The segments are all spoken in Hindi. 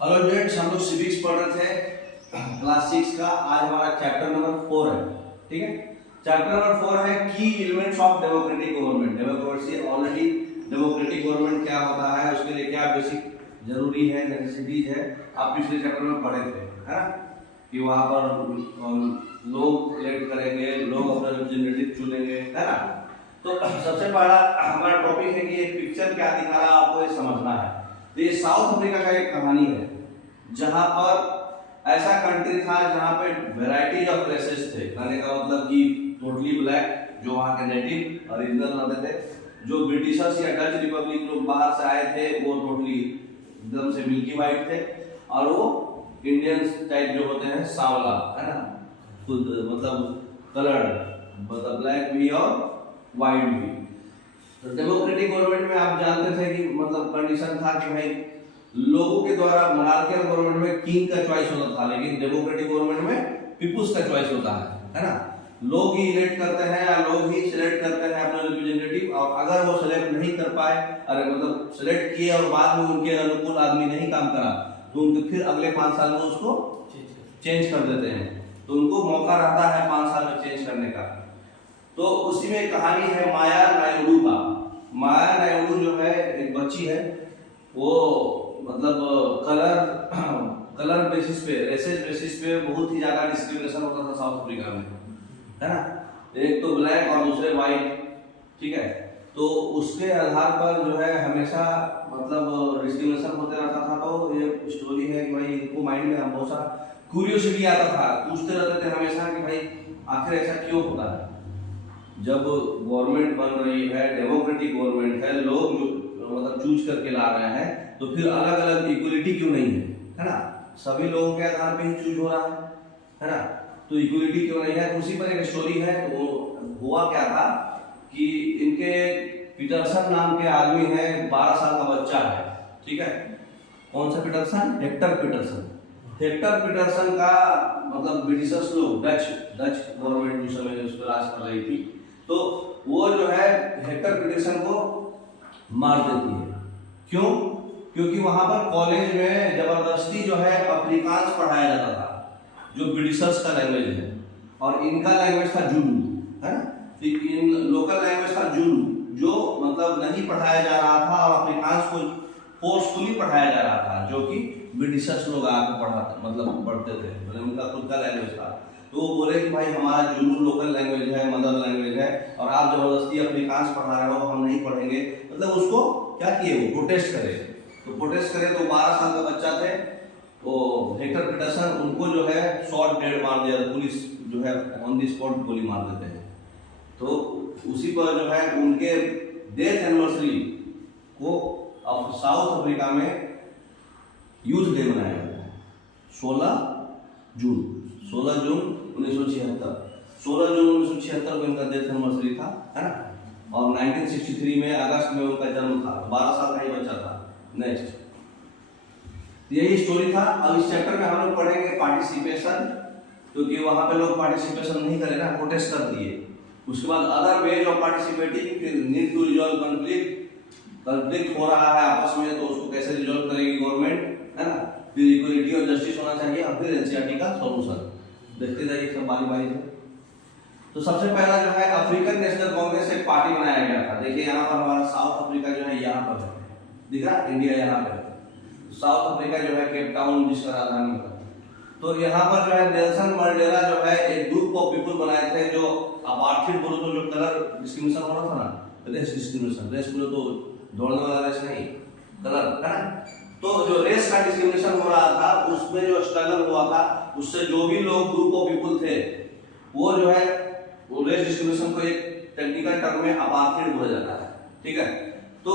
हेलो स्टूडेंट्स, हम लोग सिविक्स पढ़ रहे थे क्लास 6 का। आज हमारा चैप्टर नंबर 4 है। ठीक है, चैप्टर नंबर 4 है की elements of democratic government. Democracy already democratic government क्या होता है, उसके लिए क्या बेसिक जरूरी है, नेसेसिटीज है, आप पिछले चैप्टर में पढ़े थे, है ना, कि वहां पर लोग इलेक्ट करेंगे, लोग अपना रिप्रेजेंटेटिव चुनेंगे, है ना। तो सबसे पहला हमारा टॉपिक है कि एक पिक्चर क्या दिखा रहा है, आपको ये समझना है। तो ये साउथ अफ्रीका का एक कहानी है, जहां पर ऐसा कंट्री था जहां पे वैरायटीज ऑफ रेसेस थे। कहने का मतलब कि टोटली ब्लैक जो वहां के नेटिव ओरिजिनल रहते थे, जो ब्रिटिशर्स या डच रिपब्लिक लोग बाहर से आए थे वो टोटली एकदम से मिल्की वाइट थे, और वो इंडियंस टाइप जो होते हैं सांवला, है ना, खुद मतलब कलर्ड, मतलब ब्लैक भी और वाइट भी। तो डेमोक्रेटिक गवर्नमेंट में आप जानते थे कि मतलब कंडीशन था कि भाई लोगों के द्वारा, मोनार्कियल गवर्नमेंट में किंग का चॉइस होता था, लेकिन डेमोक्रेटिक गवर्नमेंट में पीपुल्स का चॉइस होता है ना। लोग ही इलेक्ट करते हैं या लोग ही सिलेक्ट करते हैं अपना रिप्रेजेंटेटिव, और अगर वो सिलेक्ट नहीं कर पाए, अरे मतलब सिलेक्ट किए और बाद में उनके अनुकूल आदमी नहीं काम करा, तो उनके फिर अगले 5 साल में उसको चेंज कर देते हैं। तो उनको मौका रहता है 5 साल में चेंज करने का। तो उसी में कहानी है माया नायडू का। माया नायडू जो है एक बच्ची है, वो मतलब कलर बेसिस पे, रेसेस बेसिस पे बहुत ही ज्यादा डिस्क्रिमिनेशन होता था साउथ अफ्रीका में, है ना। एक तो ब्लैक और दूसरे वाइट, ठीक है। तो उसके आधार पर जो है हमेशा मतलब डिस्क्रिमिनेशन होते रहता था। तो ये स्टोरी है कि भाई इनको माइंड में बहुत सारा क्यूरियोसिटी आता था, पूछते रहते थे हमेशा कि भाई आखिर ऐसा क्यों होता है। जब गवर्नमेंट बन रही है, डेमोक्रेटिक गवर्नमेंट है, लोग मतलब चूज करके ला रहे हैं, तो फिर अलग अलग इक्वलिटी क्यों नहीं है ना। सभी लोगों के आधार पे ही चूज हो रहा है ना। तो इक्वलिटी क्यों नहीं है, उसी पर एक स्टोरी है। तो हुआ क्या था कि इनके पीटरसन नाम के आदमी है, 12 साल का बच्चा है, ठीक है। कौन सा Peterson? Hector Peterson. Hector Peterson का मतलब ब्रिटिशर्स लोग, डच गवर्नमेंट उस समय उस पर राज कर रही थी, तो वो जो है हेक्टर पीटरसन को मार देती है। क्यों? क्योंकि वहां पर कॉलेज में जबरदस्ती जो है अफ्रीकांस पढ़ाया जाता था, जो ब्रिटिशर्स का लैंग्वेज है, और इनका लैंग्वेज था जुलू, है ना। इन लोकल लैंग्वेज था जुलू, जो मतलब नहीं पढ़ाया जा रहा था, और अफ्रीकांस को फोर्सफुली पढ़ाया जा रहा था, जो कि ब्रिटिशर्स लोग आके पढ़ते थे, मतलब उनका खुद का लैंग्वेज था। तो वो बोले कि भाई हमारा जुलू लोकल लैंग्वेज है, मदर लैंग्वेज है, और आप जबरदस्ती अफ्रीकांस पढ़ा रहे हो, हम नहीं पढ़ेंगे। मतलब उसको क्या किए, वो प्रोटेस्ट करे। तो प्रोटेस्ट करे तो 12 साल का बच्चा थे, तो हेक्टर पीटरसन उनको जो है शॉर्ट डेड मार दिया। पुलिस जो है ऑन द स्पॉट गोली मार देते हैं। तो उसी पर जो है उनके डेथ एनिवर्सरी को साउथ अफ्रीका में यूथ डे मनाया जाता है। 16 जून 1976 को इनका डेथ एनिवर्सरी था, है ना। और 1963 में अगस्त में उनका जन्म था, 12 साल का ही बच्चा था। नेक्स्ट, यही स्टोरी था। अब इस चैप्टर में हम लोग पढ़ेंगे पार्टिसिपेशन, क्योंकि वहां पे लोग पार्टिसिपेशन नहीं करे ना, प्रोटेस्ट कर दिए। उसके बाद other ways of participating, need to resolve conflict हो रहा है आपस में, तो उसको कैसे रिजॉल्व करेगी गवर्नमेंट, है ना। फिर इक्वलिटी और जस्टिस होना चाहिए, और फिर एनसीईआरटी का सॉल्यूशन। देखते जाइए सब बारी बारी से। तो सबसे पहला जो है अफ्रीकन नेशनल कांग्रेस एक पार्टी बनाया गया था। देखिए यहाँ पर हमारा साउथ अफ्रीका जो है यहाँ पर है, दिख रहा, इंडिया यहाँ पे, साउथ अफ्रीका जो है केप टाउन जिसका राजधानी है। तो यहाँ पर जो है नेल्सन मंडेला जो है एक ग्रुप ऑफ पीपल बनाए थे, जो अपार्थिड बोलो तो जो कलर डिस्क्रिमिनेशन हो रहा था ना, रेस डिस्क्रिमिनेशन, रेस बोलो तो दौड़ने वाला रेस नहीं, कलर, है ना। तो जो रेस का डिस्क्रिमिनेशन हो रहा था, उसमें जो स्ट्रगल हुआ था, उससे जो भी लोग ग्रुप ऑफ पीपल थे, वो जो है वो रेस डिस्क्रिमिनेशन को एक टेक्निकल टर्म में अपार्थिड बोला जाता है, ठीक है। तो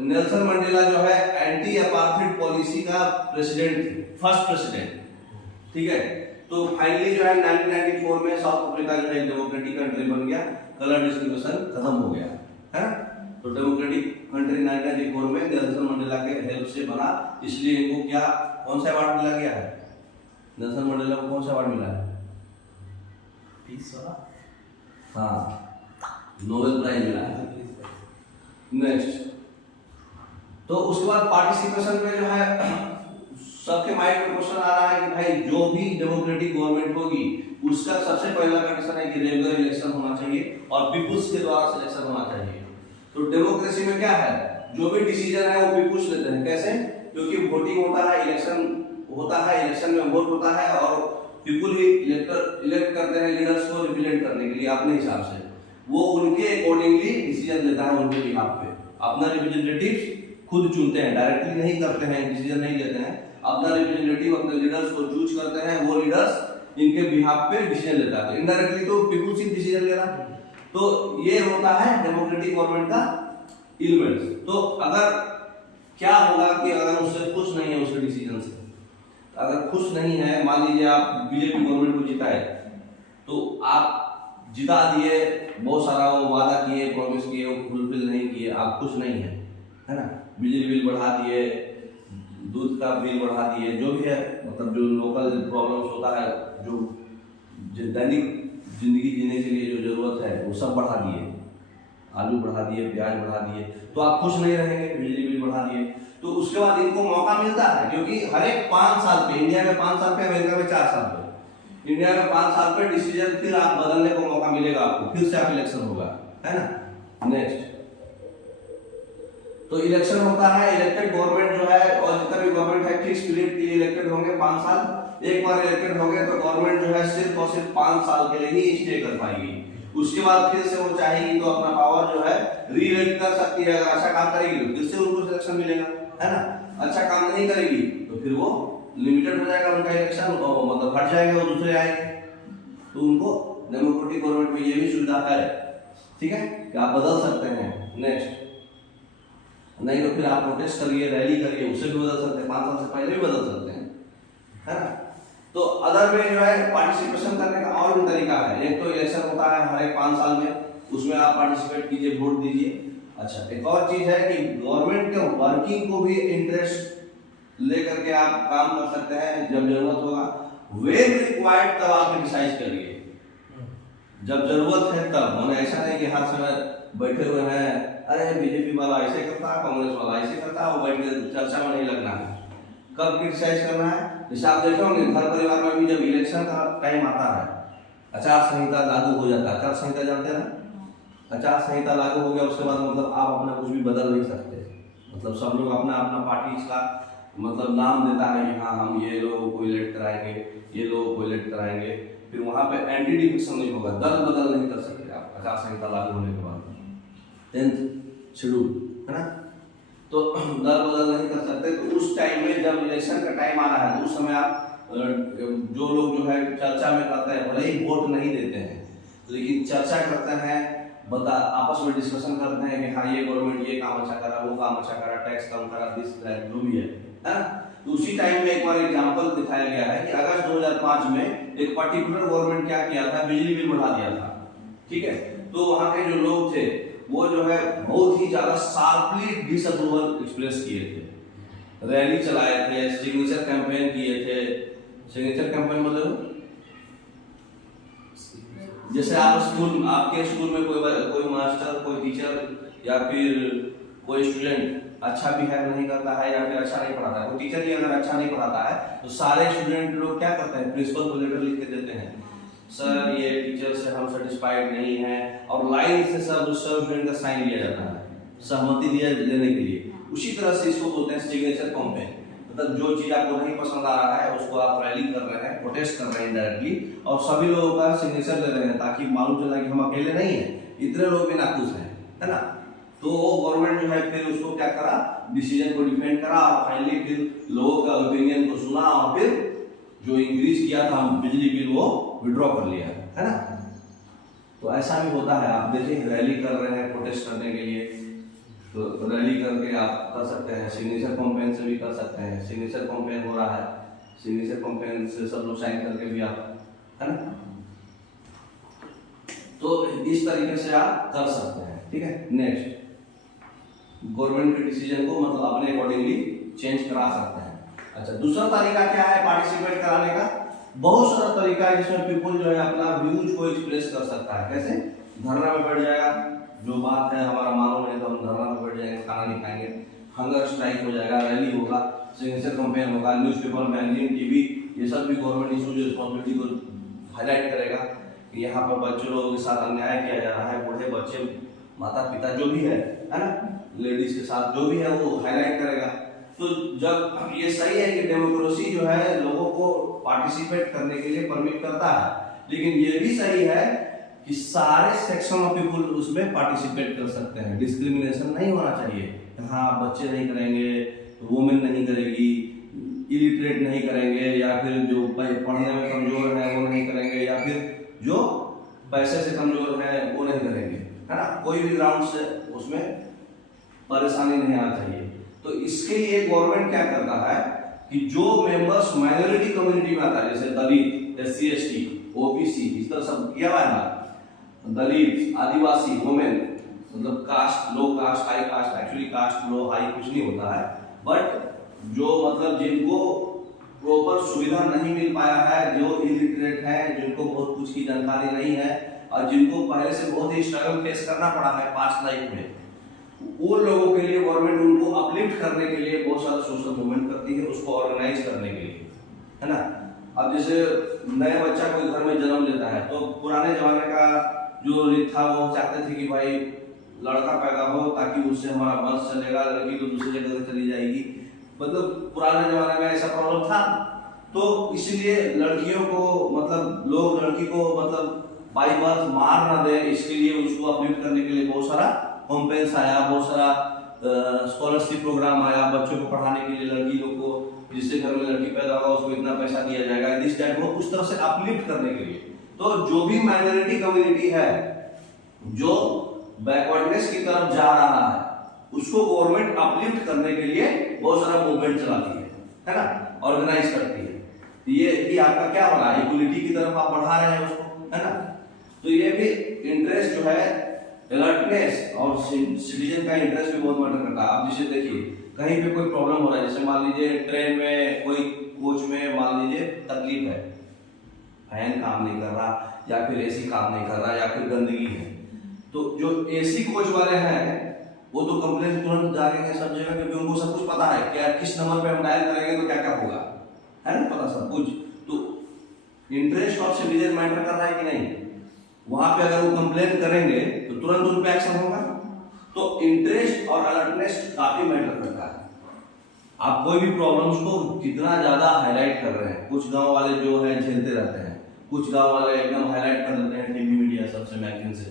नेल्सन मंडेला जो है एंटी अपार्थिड पॉलिसी का प्रेसिडेंट थे, फर्स्ट प्रेसिडेंट, ठीक है। तो फाइनली जो है 1994 में साउथ अफ्रीका जो है डेमोक्रेटिक कंट्री बन गया, कलर डिस्क्रिमिनेशन खत्म हो गया, है ना। तो डेमोक्रेटिक कंट्री 1994 में नेल्सन मंडेला के हेल्प से बना, इसलिए इनको क्या, कौन सा अवार्ड मिला गया है? नेल्सन मंडेला को कौन सा अवार्ड मिला है? पीस वाला, हाँ, नोबेल प्राइज मिला है। नेक्स्ट, तो उसके बाद पार्टिसिपेशन में जो है डेमोक्रेटिक गवर्नमेंट होगी उसका सबसे पहला कंडीशन है कि रेगुलर इलेक्शन होना चाहिए और पीपुल्स के द्वारा सिलेक्शन होना चाहिए। तो डेमोक्रेसी में क्या है, जो भी डिसीजन है वो पीपुल्स लेते हैं। कैसे? क्योंकि वोटिंग होता है, इलेक्शन होता है, इलेक्शन में वोट होता है और पीपुल ही इलेक्ट करते हैं लीडर्स को रिप्रेजेंट करने के लिए अपने हिसाब से। वो उनके अकॉर्डिंगली डिसीजन लेता है उनके बिहाफ पे। अपना रिप्रेजेंटेटिव खुद चुनते हैं, डायरेक्टली नहीं करते हैं, डिसीजन नहीं लेते हैं। अपना रिप्रेजेंटेटिव अपने लीडर्स को चूज करते हैं, वो लीडर्स इनके बिहाफ पे डिसीजन लेता है। इनडायरेक्टली तो पीपुल्स ही डिसीजन ले रहा है। तो ये होता है डेमोक्रेटिक गवर्नमेंट का एलिमेंट्स। तो अगर क्या होगा कि अगर उससे खुश नहीं है उसके डिसीजन से, अगर खुश नहीं है, मान लीजिए आप बीजेपी गवर्नमेंट को जिताए, तो आप जिता दिए, बहुत सारा वो वादा किए, प्रॉमिस किए, वो फुलफिल नहीं किए, आप खुश नहीं है ना। बिजली बिल बढ़ा दिए, दूध का बिल बढ़ा दिए, जो भी है, मतलब जो लोकल प्रॉब्लम्स होता है, जो दैनिक जिंदगी जीने के लिए जो जरूरत है वो सब बढ़ा दिए, आलू बढ़ा दिए, प्याज बढ़ा दिए, तो आप खुश नहीं रहेंगे। बिजली बिल बढ़ा दिए तो उसके बाद इनको मौका मिलता है, क्योंकि हर एक 5 साल पे, इंडिया में 5 साल पे, अमेरिका में 4 साल पे, इंडिया में 5 साल पे डिसीजन फिर आप बदलने को मौका मिलेगा आपको, फिर से आप इलेक्शन होगा, है ना। नेक्स्ट, तो इलेक्शन होता है, इलेक्टेड गवर्नमेंट जो है, और जितना भी गवर्नमेंट है फिक्स पीरियड के लिए इलेक्टेड होंगे 5 साल। एक बार इलेक्टेड हो गए तो गवर्नमेंट जो है सिर्फ और सिर्फ 5 साल के लिए ही स्टे कर पाएगी। उसके बाद फिर से वो चाहेगी तो अपना पावर जो है री इलेक्ट कर सकती है। अगर अच्छा काम करेगी तो फिर से उनको सिलेक्शन मिलेगा, है ना। अच्छा काम नहीं करेगी तो फिर वो लिमिटेड हो जाएगा उनका इलेक्शन, मतलब हट जाएगा, वो दूसरे आएंगे। तो उनको डेमोक्रेटिक गवर्नमेंट में ये भी सुविधा है, ठीक है, कि आप बदल सकते हैं। नेक्स्ट, नहीं तो फिर आप प्रोटेस्ट करिए, रैली करिए, उससे भी बदल सकते हैं, 5 साल से पहले भी बदल सकते हैं, है ना। तो अदर में जो है पार्टिसिपेशन करने का और भी तरीका है। एक तो इलेक्शन होता है हर एक 5 साल में, उसमें आप पार्टिसिपेट कीजिए, वोट दीजिए। अच्छा, एक और चीज है कि गवर्नमेंट के वर्किंग को भी इंटरेस्ट लेकर के आप काम कर सकते हैं जब जरूरत होगा। वेन रिक्वायर्ड तब आप क्रिटिसाइज करिए, जब जरूरत है तब। मैंने ऐसा नहीं कि हर समय बैठे हुए हैं, अरे बीजेपी वाला ऐसे करता है, कांग्रेस वाला ऐसे करता है, वो बैठ के चर्चा में नहीं लगना है। कब क्रिटिसाइज करना है? जैसे आप देखे होंगे घर परिवार में भी जब इलेक्शन का टाइम आता है, आचार संहिता लागू हो जाता है। आचार संहिता जानते हैं ना? आचार संहिता लागू हो गया उसके बाद मतलब आप अपना कुछ भी बदल नहीं सकते। मतलब सब लोग अपना अपना पार्टी का मतलब नाम देता है कि हाँ हम ये लोगों को इलेक्ट कराएंगे, ये लोगों को इलेक्ट कराएंगे। फिर वहाँ पे एंटी डिफिक्शन नहीं होगा, दल बदल नहीं कर सकते आप आचार संहिता लागू होने के बाद। 10th शेड्यूल, है ना। तो दल बदल नहीं कर सकते। तो उस टाइम में जब इलेक्शन का टाइम आ रहा है तो उस समय आप जो लोग जो है चर्चा में करते हैं, भले ही वोट नहीं देते हैं लेकिन चर्चा करते हैं, आपस में डिस्कशन करते हैं कि हाँ ये गवर्नमेंट ये काम अच्छा करा, वो काम अच्छा करा, टैक्स कम करा, दिस दैट जो भी है ना। तो उसी टाइम में एक बार एग्जांपल दिखाया गया है कि अगस्त 2005 में एक पर्टिकुलर गवर्नमेंट क्या किया था, बिजली बिल बढ़ा दिया था, ठीक है। तो वहाँ के जो लोग थे वो जो है बहुत ही ज्यादा शार्पली डिसअप्रूवल एक्सप्रेस किए थे, रैली चलाए थे, सिग्नेचर कैंपेन किए थे। सिग्नेचर कैंपेन मतलब जैसे आप स्कूल, आपके स्कूल में कोई मास्टर, कोई टीचर या फिर कोई स्टूडेंट अच्छा बिहेव नहीं करता है या फिर अच्छा नहीं पढ़ाता है, कोई टीचर ही अगर अच्छा नहीं पढ़ाता है तो सारे स्टूडेंट लोग क्या करते हैं, प्रिंसिपल को लेटर लिख के देते हैं, सर ये टीचर से हम सेटिस्फाइड नहीं है, और लाइन से सब स्टूडेंट का साइन लिया जाता है सहमति देने के लिए। उसी तरह से इसको बोलते हैं सिग्नेचर कैंपेन। मतलब जो चीज आपको नहीं पसंद आ रहा है उसको आप रैली कर रहे हैं, प्रोटेस्ट कर रहे हैं डायरेक्टली, और सभी लोगों का सिग्नेचर ले रहे हैं ताकि मालूम चला कि हम अकेले नहीं हैं, इतने लोग भी नाखुश हैं, है ना। तो गवर्नमेंट जो है फिर उसको क्या करा, डिसीजन को डिफेंड करा और फाइनली फिर लोगों का ओपिनियन को सुना और फिर जो इंक्रीज किया था बिजली बिल वो विड्रॉ कर लिया, है ना। तो ऐसा भी होता है, आप देखिए रैली कर रहे हैं प्रोटेस्ट करने के लिए, तो रैली करके आप कर सकते हैं, सिग्नेचर कैंपेन से भी कर सकते हैं। सिग्नेचर कैंपेन हो रहा है, सिग्नेचर कैंपेन से सब लोग साइन करके भी आप, है ना। तो इस तरीके से आप कर सकते हैं, ठीक है। नेक्स्ट, गवर्नमेंट के डिसीजन को मतलब अपने अकॉर्डिंगली चेंज करा सकते हैं। अच्छा, दूसरा तरीका क्या है पार्टिसिपेट कराने का? बहुत सारा तरीका है जिसमें पीपल जो है अपना व्यूज को एक्सप्रेस कर सकता है। कैसे? धरना में बैठ जाएगा, जो बात है हमारा मालूम है तो हम धरना में बैठ जाएंगे, खाना नहीं खाएंगे, हंगर स्ट्राइक हो जाएगा, रैली होगा, सिग्नेचर कंपेन होगा, न्यूज़पेपर, मैगजीन, टीवी, ये सब भी गवर्नमेंट इशू जो रिस्पॉन्सिबिलिटी को हाईलाइट करेगा कि यहाँ पर बच्चों लोगों के साथ अन्याय किया जा रहा है, बूढ़े बच्चे, माता पिता जो भी है ना, लेडीज के साथ जो भी है वो हाईलाइट करेगा। तो जब ये सही है कि डेमोक्रेसी जो है लोगों को पार्टिसिपेट करने के लिए परमिट करता है, लेकिन ये भी सही है कि सारे सेक्शन ऑफ पीपुल उसमें पार्टिसिपेट कर सकते हैं, डिस्क्रिमिनेशन नहीं होना चाहिए। हाँ बच्चे नहीं करेंगे, वुमेन नहीं करेगी, इलिटरेट नहीं करेंगे, या फिर जो पढ़ने में कमजोर है वो नहीं करेंगे, या फिर जो पैसे से कमजोर है वो नहीं करेंगे, है ना। कोई भी ग्राउंड से उसमें परेशानी नहीं आना चाहिए। तो इसके लिए गवर्नमेंट क्या करता है कि जो मेंबर्स माइनॉरिटी कम्युनिटी में आता है, जैसे दलित, SC ST, OBC, इस तरह सब किया हुआ है ना, दलित, आदिवासी, वुमेन, मतलब caste, low caste, high caste, actually caste low high कुछ नहीं होता है, बट जो मतलब जिनको प्रॉपर सुविधा नहीं मिल पाया है, जो इलिटरेट है, जिनको बहुत कुछ की जानकारी नहीं है और जिनको पहले से बहुत ही स्ट्रगल फेस करना पड़ा है पास्ट लाइफ में, वो लोगों के लिए गवर्नमेंट उनको अपलिफ्ट करने के लिए बहुत सारा सोशल मूवमेंट करती है, उसको ऑर्गेनाइज करने के लिए, है ना। अब जैसे नया बच्चा कोई घर में जन्म लेता है तो पुराने जमाने का जो रीत था वो चाहते थे कि भाई लड़का पैदा हो ताकि उससे हमारा वंश चलेगा, लड़की तो दूसरी जगह चली जाएगी, मतलब पुराने जमाने में ऐसा प्रॉब्लम था। तो इसलिए लड़कियों को मतलब लोग लड़की को मतलब बाई बर्थ मार ना दे, इसके लिए उसको अपलिफ्ट करने के लिए बहुत सारा कॉम्पेन्स आया, बहुत सारा स्कॉलरशिप प्रोग्राम आया बच्चों को पढ़ाने के लिए, लड़की लोग को, जिससे घर में लड़की पैदा होगा उसको इतना पैसा दिया जाएगा, दिस दैट, वो उस तरह से अपलिफ्ट करने के लिए। तो जो भी माइनॉरिटी कम्युनिटी है जो बैकवर्डनेस की तरफ जा रहा है, उसको गवर्नमेंट अपलिफ्ट करने के लिए बहुत सारा मूवमेंट चलाती है ना, ऑर्गेनाइज करती है। ये आपका क्या हो रहा है, इक्वलिटी की तरफ आप बढ़ा रहे हैं उसको, है ना। तो ये भी इंटरेस्ट जो है, अलर्टनेस और सिटीजन का इंटरेस्ट भी बहुत मैटर करता है। आप जिसे देखिए कहीं पे कोई प्रॉब्लम हो रहा है, जैसे मान लीजिए ट्रेन में कोई कोच में मान लीजिए तकलीफ है, फैन काम नहीं कर रहा या फिर AC काम नहीं कर रहा या फिर गंदगी है, तो जो AC कोच वाले हैं वो तो कंप्लेन तुरंत जाएंगे सब जगह, क्योंकि उनको सब कुछ पता है क्या किस नंबर पे हम डायल करेंगे तो क्या क्या होगा, है ना, पता सब कुछ। तो इंटरेस्ट ऑफ सिटीजन मैटर कर रहा है कि नहीं, वहां पे अगर वो कंप्लेन करेंगे तो तुरंत उन पे एक्शन होगा। तो इंटरेस्ट और अलर्टनेस काफी मैटर करता है। आप कोई भी प्रॉब्लम्स को कितना ज्यादा हाईलाइट कर रहे हैं, कुछ गांव वाले जो है झेलते रहते हैं, कुछ गांव वाले एकदम हाईलाइट कर देते हैं टीवी मीडिया सबसे, मैगजीन से,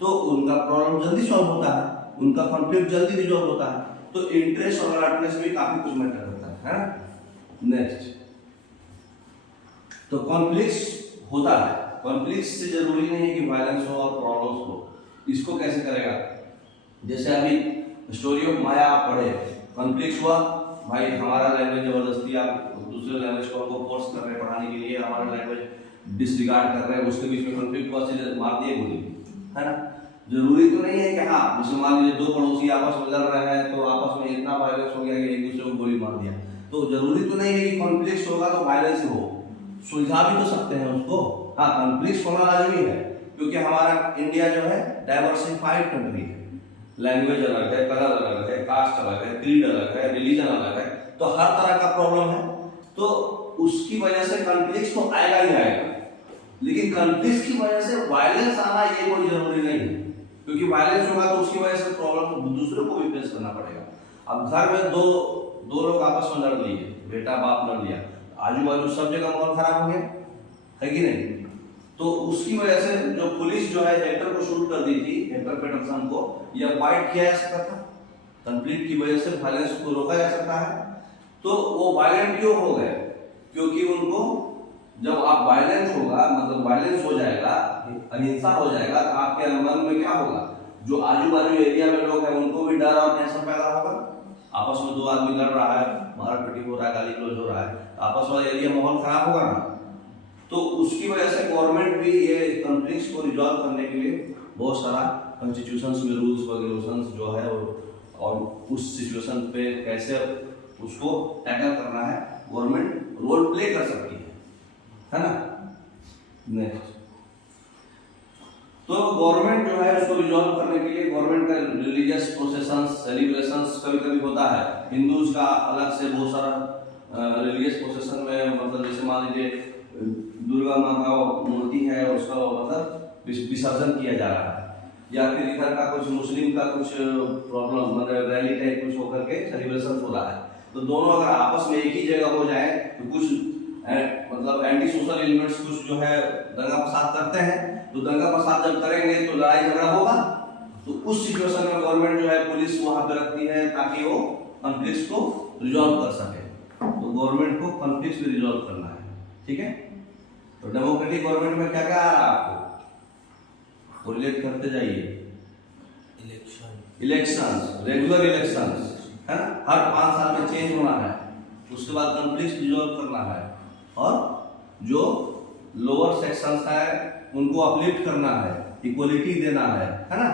तो उनका प्रॉब्लम जल्दी सॉल्व होता है, उनका कॉन्फ्लिक्ट जल्दी रिजॉल्व होता है। तो इंटरेस्ट और अलर्टनेस भी काफी कुछ मैटर करता है ना। नेक्स्ट, तो कॉन्फ्लिक्ट्स होता है, कॉन्फ्लिक्ट से जरूरी नहीं है कि वायलेंस हो और प्रॉब्लम्स हो। इसको कैसे करेगा, जैसे अभी स्टोरी ऑफ माया आप पढ़े, कॉन्फ्लिक्ट हुआ, भाई हमारा लैंग्वेज जबरदस्ती आप दूसरे लैंग्वेज को फोर्स कर रहे हैं पढ़ाने के लिए, हमारा लैंग्वेज डिसरिगार्ड कर रहे हैं, उसके बीच में कॉन्फ्लिक्ट हुआ, सीधे मार दिए गोली, है ना। जरूरी तो नहीं है कि हाँ जैसे मान लीजिए दो पड़ोसी आपस में लड़ रहे हैं तो आपस में इतना वायलेंस हो गया कि एक दूसरे को गोली मार दिया, तो जरूरी तो नहीं है कि कॉन्फ्लिक्ट होगा तो वायलेंस हो, सुलझा भी तो सकते हैं उसको। हाँ कॉन्फ्लिक्ट होना लाजमी है, क्योंकि हमारा इंडिया जो है डाइवर्सिफाइड कंट्री है, लैंग्वेज अलग है, कलर अलग है, कास्ट अलग है, क्रीड अलग है, रिलीजन अलग है, तो हर तरह का प्रॉब्लम है। तो उसकी वजह से कॉन्फ्लिक्ट तो आएगा ही आएगा, लेकिन कॉन्फ्लिक्ट की वजह से वायलेंस आना ये कोई जरूरी नहीं है, क्योंकि वायलेंस होगा तो उसकी वजह से प्रॉब्लम दूसरों को भी फेस करना पड़ेगा। अब घर में दो लोग आपस में लड़ लिए, बेटा बाप लड़ लिया, आजू बाजू सब जगह माहौल खराब हो गया, है कि नहीं। तो उसकी वजह से जो पुलिस जो है हेक्टर को शूट कर दी थी, हेक्टर पेटरसन को, यह अवॉइड किया जा सकता था, कॉन्फ्लिक्ट की वजह से वायलेंस को रोका जा सकता है। तो वो वायलेंट क्यों हो गए, क्योंकि उनको जब आप वायलेंस होगा मतलब वायलेंस हो जाएगा, अहिंसा हो जाएगा, तो आपके मन में क्या होगा, जो आजू बाजू एरिया में लोग हैं उनको भी डर और टेंशन पैदा होगा। आपस में दो आदमी लड़ रहा है, मारपीट हो रहा है, गाली गलौज हो रहा है, तो आपस में एरिया माहौल खराब होगा ना। तो उसकी वजह से गवर्नमेंट भी ये कॉन्फ्लिक्ट्स को रिजॉल्व करने के लिए बहुत सारा कॉन्स्टिट्यूशंस में रूल्स रेगुलेशंस जो है और उस सिचुएशन पे कैसे उसको टैकल करना है गवर्नमेंट रोल प्ले कर सकती है ना। नेक्स्ट, तो गवर्नमेंट जो है उसको रिजॉल्व करने के लिए गवर्नमेंट का रिलीजियस प्रोसेशंस सेलिब्रेशंस कभी कभी होता है, हिंदूज का अलग से बहुत सारा रिलीजियस प्रोसेशन में, मतलब जैसे मान लीजिए दुर्गा माँ का मूर्ति है, उसका मतलब विसर्जन किया जा रहा है, या फिर इधर का कुछ मुस्लिम का कुछ प्रॉब्लम, मतलब रैली टाइप कुछ होकर के सेलिब्रेशन हो रहा है, तो दोनों अगर आपस में एक ही जगह हो जाए तो कुछ मतलब एंटी सोशल एलिमेंट्स कुछ जो है दंगा फसाद करते हैं, तो दंगा फसाद जब करेंगे तो लड़ाई झगड़ा होगा, तो उस सिचुएशन में गवर्नमेंट जो है पुलिस वहां पे रखती है ताकि वो कॉन्फ्लिक्ट्स को रिजॉल्व कर सके। तो गवर्नमेंट को कॉन्फ्लिक्ट्स भी रिजॉल्व करना है, ठीक है। तो डेमोक्रेटिक गवर्नमेंट में क्या क्या आ रहा है आपको, रिलेट करते जाइए। इलेक्शंस, रेगुलर इलेक्शंस है ना, हर 5 साल में चेंज होना है, उसके बाद कॉन्फ्लिक्ट रिजॉल्व करना है, और जो लोअर सेक्शंस है उनको अपलिफ्ट करना है, इक्वलिटी देना है ना।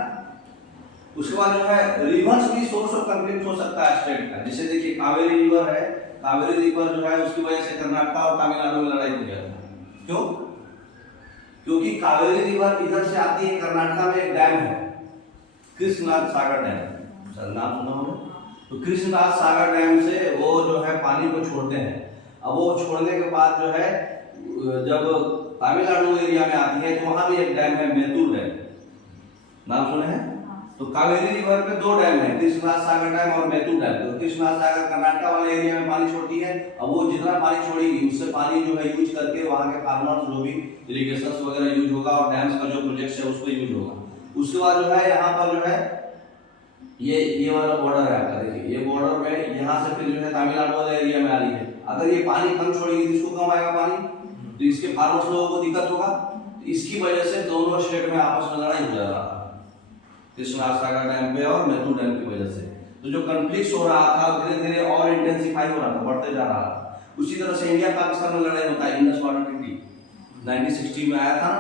उसके बाद जो है रिवर्स भी सोर्स ऑफ कॉन्फ्लिक्ट हो सकता है स्टेट का, जैसे देखिए कावेरी रिवर है, कावेरी रिवर जो है उसकी वजह से कर्नाटक और तमिलनाडु में लड़ाई हो गया था। क्यों? क्योंकि कावेरी रिवर इधर से आती है, कर्नाटक में एक डैम है कृष्णराज सागर डैम, सर नाम सुना होगा, तो कृष्णराज सागर डैम से वो जो है पानी को छोड़ते हैं। अब वो छोड़ने के बाद जो है जब तमिलनाडु एरिया में आती है तो वहां भी एक डैम है मैतूर डैम, नाम सुने हैं। तो कावेरी रिवर पे 2 डैम है, कृष्णराज सागर डैम और मैतूर डैम। तो कृष्णराज सागर कर्नाटक वाले एरिया में पानी छोड़ती है, अब वो जितना पानी छोड़ेगी उससे पानी जो है यूज करके वहां के फार्मर्स जो भी इरिगेशन वगैरह यूज होगा, और डैम्स का जो प्रोजेक्ट है उसको यूज होगा। उसके बाद जो है यहाँ पर जो है ये वाला बॉर्डर है आपका, देखिए ये बॉर्डर में यहाँ से फिर जो है तमिलनाडु वाले एरिया में आ रही है। अगर ये पानी कम छोड़ेगी तो इसको कम आएगा पानी, तो इसके फार्मर्स लोगों को दिक्कत होगा। तो इसकी वजह से दोनों स्टेट में आपस में लड़ाई हो जा रहा था, कृष्णराज सागर डैम पे और मैतूर डैम की वजह से। तो जो कॉन्फ्लिक्ट हो रहा था धीरे धीरे और इंटेंसिफाई हो रहा था, बढ़ते जा रहा था। उसी तरह से इंडिया पाकिस्तान में लड़ाई होता है, इंडस वाटर ट्रीटी 1960 में आया था।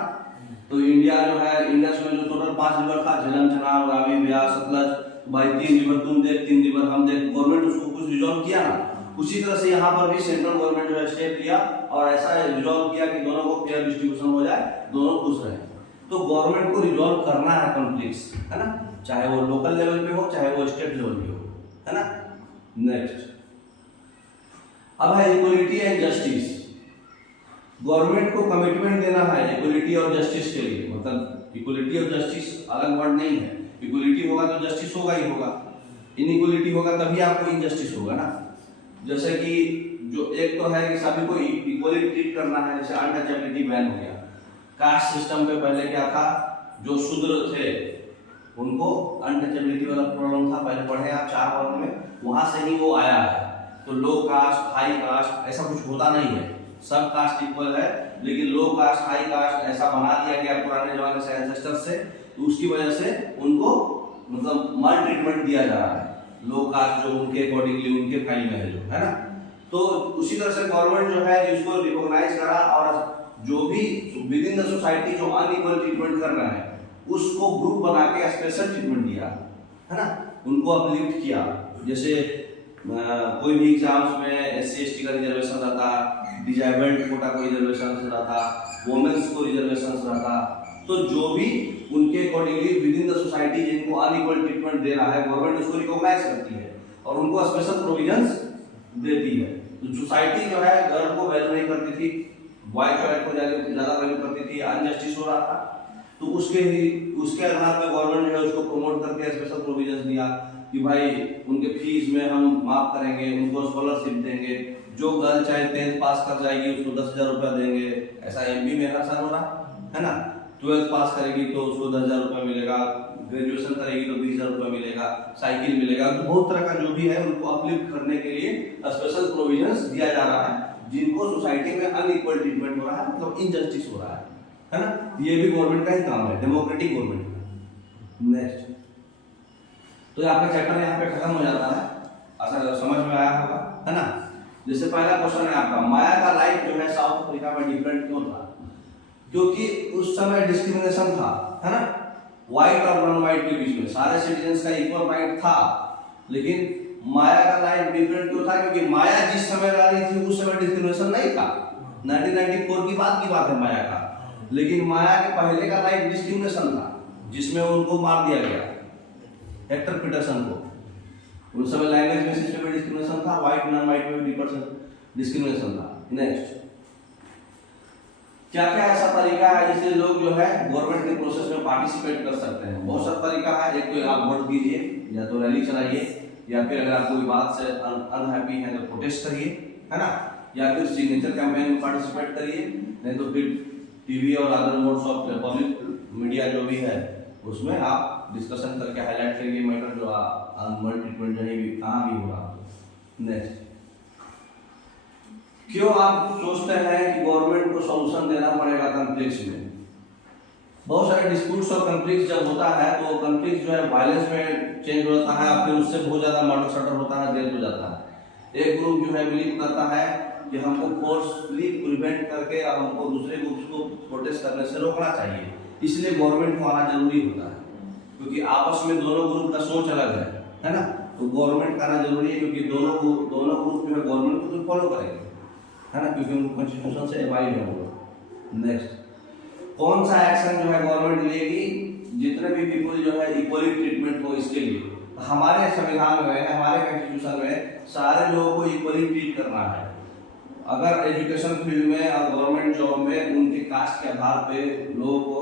तो इंडिया जो है, इंडस में जो टोटल 5 रिवर था, झेलम, चनाब, रावी, ब्यास, सतलज, भाई 3 रिवर तुम देख, 3 रिवर हम देख, गवर्नमेंट उसको कुछ रिजॉल्व किया ना। उसी तरह से यहाँ पर भी सेंट्रल गवर्नमेंट जो है स्टेप लिया और ऐसा रिजॉल्व किया कि दोनों को फेयर डिस्ट्रीब्यूशन हो जाए, दोनों खुश रहे। तो गवर्नमेंट को रिजॉल्व करना है कॉन्फ्लिक्ट्स, है ना, चाहे वो लोकल लेवल पे हो चाहे वो स्टेट लेवल पे हो, है ना। नेक्स्ट अब है इक्वलिटी एंड जस्टिस। गवर्नमेंट को कमिटमेंट देना है इक्वलिटी और जस्टिस के लिए, मतलब इक्वलिटी और जस्टिस अलग वर्ड नहीं है। इक्वलिटी होगा तो जस्टिस होगा ही होगा, इनइक्वलिटी होगा तभी आपको इनजस्टिस होगा ना। जैसे कि जो एक तो है कि सभी को इक्वली ट्रीट करना है, जैसे अनटचेबिलिटी बैन हो गया। कास्ट सिस्टम पे पहले क्या था, जो शूद्र थे उनको अनटचेबिलिटी वाला प्रॉब्लम था, पहले पढ़े आप 4 वर्ग में, वहां से ही वो आया है। तो लो कास्ट हाई कास्ट ऐसा कुछ होता नहीं है, सब कास्ट इक्वल है, लेकिन लो कास्ट हाई कास्ट ऐसा बना दिया गया पुराने जमाने से एंसेस्टर से, तो उसकी वजह से उनको मतलब माल ट्रीटमेंट दिया जा रहा है। लो कास्ट जो उनके अकॉर्डिंगली उनके फाइल में है जो, है ना। तो उसी तरह से गवर्नमेंट जो है जिसको रिकॉग्नाइज करा, और जो भी विद इन द सोसाइटी जो अनइक्वल ट्रीटमेंट कर रहा है उसको ग्रुप बना के स्पेशल ट्रीटमेंट दिया, है ना, उनको अपलिफ्ट किया। जैसे कोई भी एग्जाम्स में SC ST का रिजर्वेशन रहता, डिजेबल्ड कोटा को रिजर्वेशन रहता, वुमेन्स को रिजर्वेशन रहता, तो जो भी उनके accordingly with in the society जिनको अनइक्वल ट्रीटमेंट दे रहा है गवर्नमेंट उसको रिकॉग्नाइज करती है और उनको स्पेशल प्रोविजंस देती है। तो सोसाइटी जो है गर्ल को वैल्यू नहीं करती थी, बॉय चाइल्ड को ज्यादा वैल्यू करती थी, अनजस्टिस हो रहा था। तो उसके आधार पर गवर्नमेंट जो है उसको प्रमोट करके स्पेशल प्रोविजंस दिया कि भाई उनके फीस में हम माफ करेंगे, उनको स्कॉलरशिप देंगे, जो गर्ल चाहे 10th पास कर जाएगी उसको 10,000 रुपया देंगे। ऐसा MP में हर साल हो रहा है ना। 12th पास करेगी तो उसको 10,000 रुपया मिलेगा, ग्रेजुएशन करेगी तो 20,000 रुपया मिलेगा, साइकिल मिलेगा। तो बहुत तरह का जो भी है उनको अपलिफ्ट करने के लिए स्पेशल प्रोविजंस दिया जा रहा है, जिनको सोसाइटी में अनइक्वल ट्रीटमेंट हो रहा है, मतलब इनजस्टिस हो रहा है ना। ये भी गवर्नमेंट का ही काम है, डेमोक्रेटिक गवर्नमेंट का। नेक्स्ट, तो आपका चैप्टर यहाँ पे खत्म हो जाता है, आशा समझ में आया होगा, है ना। जैसे पहला क्वेश्चन है आपका, माया का लाइफ जो है साउथ अफ्रीका में डिफरेंट क्यों था? क्योंकि उस समय डिस्क्रिमिनेशन था, है ना, व्हाइट और नॉन व्हाइट के बीच में सारे सिटीजन्स का इक्वल राइट था। लेकिन माया का लाइफ डिफरेंट क्यों था? क्योंकि माया जिस समय रह रही थी उस समय डिस्क्रिमिनेशन नहीं था। 1994 की बात है माया का, लेकिन माया के पहले का लाइफ डिस्क्रिमिनेशन था, जिसमें उनको मार दिया गया हेक्टर पीटरसन को, उस समय लैंग्वेज बेसिस पे भी डिस्क्रिमिनेशन था, व्हाइट नॉन व्हाइट में भी डिस्क्रिमिनेशन था। नेक्स्ट, क्या क्या ऐसा तरीका है जिससे लोग जो है गवर्नमेंट के प्रोसेस में पार्टिसिपेट कर सकते हैं? बहुत सारा तरीका है। एक तो आप वोट दीजिए, या तो रैली चलाइए, या फिर अगर आप कोई बात से अनहैप्पी हैं तो प्रोटेस्ट करिए, है ना, या फिर सिग्नेचर कैंपेन में पार्टिसिपेट करिए, नहीं तो फिर टीवी और other modes of public media जो भी है उसमें आप डिस्कशन करके हाईलाइट करिए मैटर जो अनवर्ड ट्रीटमेंट जो है कहाँ भी हो रहा है। नेक्स्ट, क्यों आप सोचते हैं कि गवर्नमेंट को सॉल्यूशन देना पड़ेगा कॉन्फ्लिक्ट्स में? बहुत सारे डिस्प्यूट्स और कॉन्फ्लिक्ट्स जब होता है तो कॉन्फ्लिक्ट जो है वायलेंस में चेंज हो जाता है, फिर उससे बहुत ज्यादा मर्डर शर्डर होता है, डेथ हो जाता है। एक ग्रुप जो है बिलीव करता है कि हमको फोर्सली प्रिवेंट करके और हमको दूसरे ग्रुप्स को प्रोटेस्ट करने से रोकना चाहिए, इसलिए गवर्नमेंट को आना जरूरी होता है, क्योंकि आपस में दोनों ग्रुप का सोच अलग है ना, तो गवर्नमेंट का आना जरूरी है, क्योंकि दोनों ग्रुप जो है गवर्नमेंट को तो फॉलो करेंगे, है ना, क्योंकि उनको कॉन्स्टिट्यूशन से अबाइड है वो। नेक्स्ट, कौन सा एक्शन जो है गवर्नमेंट लेगी जितने भी पीपल जो है इक्वली ट्रीटमेंट हो इसके लिए? हमारे संविधान में, हमारे कॉन्स्टिट्यूशन में सारे लोगों को इक्वली ट्रीट करना है। अगर एजुकेशन फील्ड में और गवर्नमेंट जॉब में उनके कास्ट के आधार पे लोगों को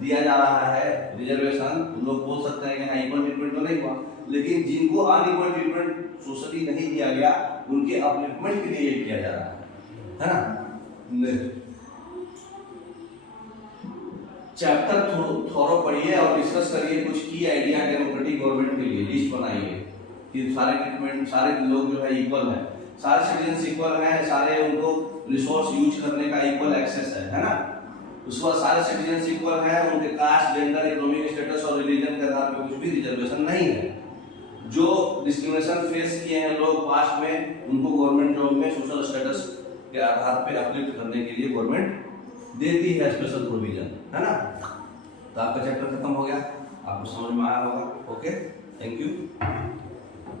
दिया जा रहा है रिजर्वेशन, तो लोग बोल सकते हैं कि हाँ इक्वल ट्रीटमेंट तो नहीं हुआ, लेकिन जिनको अनइक्वल ट्रीटमेंट सोसाइटी नहीं दिया गया उनके अपलिफ्टमेंट के लिए ये किया जा रहा है ना। चैप्टर थोड़ा पढ़िए और डिस्कस करिए कुछ की आइडिया डेमोक्रेटिक गवर्नमेंट के लिए, लिस्ट बनाइए कि सारे ट्रीटमेंट, सारे लोग जो है इक्वल है, सारे सिटीजन इक्वल हैं, सारे उनको रिसोर्स यूज करने का इक्वल एक्सेस है ना, उसके बाद सारे सिटीजन इक्वल हैं, उनके कास्ट, जेंडर, इकोनॉमिक स्टेटस और रिलीजन के आधार पर कुछ भी रिजर्वेशन नहीं है। जो डिस्क्रिमिनेशन फेस किए हैं लोग पास्ट में, उनको गवर्नमेंट जॉब में सोशल स्टेटस के आधार पर अपलिफ्ट करने के लिए गवर्नमेंट देती है स्पेशल प्रोविजन, है ना। तो आपका चैप्टर खत्म हो गया, आपको समझ में आया होगा। Okay, thank you.